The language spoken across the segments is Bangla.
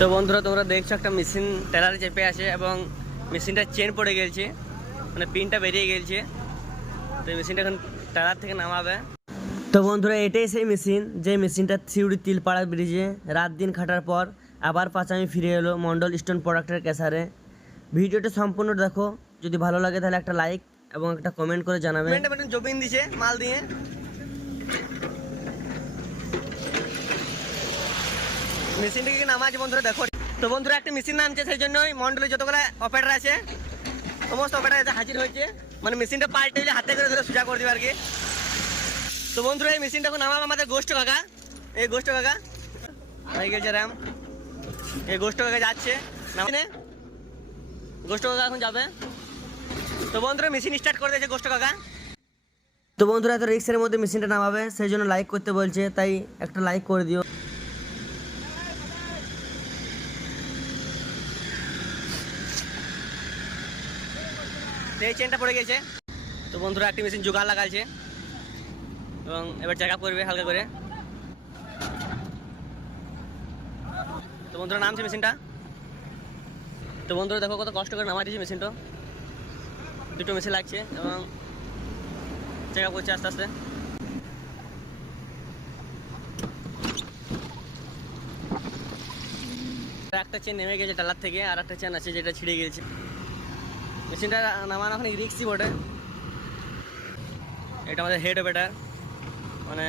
তো বন্ধুরা তোমরা দেখছো একটা মেশিন টেলারে চেপে আছে এবং মেশিনটা চেন পড়ে গেছে, মানে পিনটা বেরিয়ে গেছে। তো এই মেশিনটা এখন টেলার থেকে নামাবে। তো বন্ধুরা এটাই সেই মেশিন, যে মেশিনটা সিউড়ি তিলপাড়া ব্রিজে রাত দিন খাটার পর আবার পাঁচামি ফিরে এলো মন্ডল স্টোন প্রোডাক্টের ক্যাসারে। ভিডিওটা সম্পূর্ণ দেখো, যদি ভালো লাগে তাহলে একটা লাইক এবং একটা কমেন্ট করে জানাবে। জবিন দিছে মাল দিয়ে মেশিনটাকে নামাচ্ছে বন্ধুরা দেখো। তো বন্ধুরা একটা মেশিন নামছে, সেই জন্যই মন্ডলে যতগুলো অপারেটর আছে সমস্ত অপারেটর এসে হাজির হয়েছে, মানে মেশিনটা পাল্টে হাতে করে ধরে সোজা করে দিবে আর কি। তো বন্ধুরা এই মেশিনটা এখন নামাবে আমাদের গোষ্ঠ কাকা। এই গোষ্ঠ কাকা হয়ে গেছে র্যাম, এই গোষ্ঠ কাকা যাচ্ছে নামে, গোষ্ঠ কাকা এখন যাবে। তো বন্ধুরা মেশিন স্টার্ট করে দিয়েছে গোষ্ঠ কাকা। তো বন্ধুরা এত রিক্সের মধ্যে মেশিনটা নামাবে, সেই জন্য লাইক করতে বলছে, তাই একটা লাইক করে দিও। এই চেনটা পড়ে গেছে। তো বন্ধুরা একটি মেশিন জোগাড় লাগাচ্ছে এবং এবার চেক আপ করবে হালকা করে। তো বন্ধুরা নামছে মেশিনটা। তো বন্ধুরা দেখো কত কষ্ট করে নামা দিয়েছে মেশিনটা, দুটো মেশিন লাগছে এবং চেক আপ করছে আস্তে আস্তে। একটা চেন নেমে গেছে টালার থেকে, আর একটা চেন আছে যেটা ছিঁড়ে গেছে। মেশিনটা নামানো অনেক রিক্সই বটে। এটা আমাদের হেড অফ, এটা মানে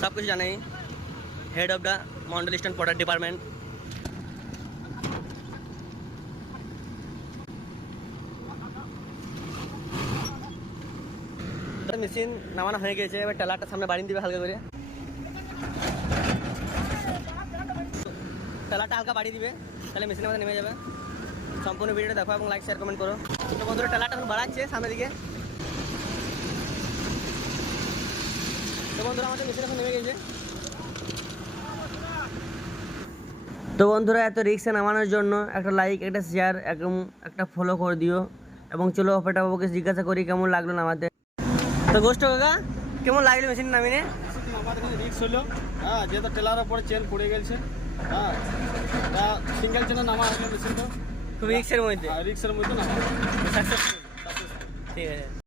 সব কিছু জানেই, head of the Mondal stone product department. Machine নামানো হয়ে গেছে, এবার টেলারটা সামনে বাড়িয়ে দিবে হালকা করে। টেলারটা হালকা বাড়িয়ে দিবে, তাহলে মেশিনের মধ্যে নেমে যাবে। সম্পূর্ণ ভিডিওটা দেখো এবং লাইক শেয়ার কমেন্ট করো। তো বন্ধুরা টেলারটা এখন বাড়াচ্ছে সামনের দিকে। তো বন্ধুরা আমাদের মেশিন এখন নেমে গেছে। তো বন্ধুরা এত রিক্সে নামানোর জন্য একটা লাইক, একটা শেয়ার এবং একটা ফলো করে দিও। এবং চলো অপারেটর বাবুকে জিজ্ঞাসা করি কেমন লাগলো নামাতে। তো গোষ্ঠ কাকা কেমন লাগলো মেশিন নামিনে? রিক্স হলো, হ্যাঁ, যেহেতু টেলার ওপরে চেন পড়ে গেছে, হ্যাঁ, সিঙ্গেল চেনে নামা হলো মেশিনটা, খুব রিক্সের মধ্যে নামা সাকসেসফুল। ঠিক আছে।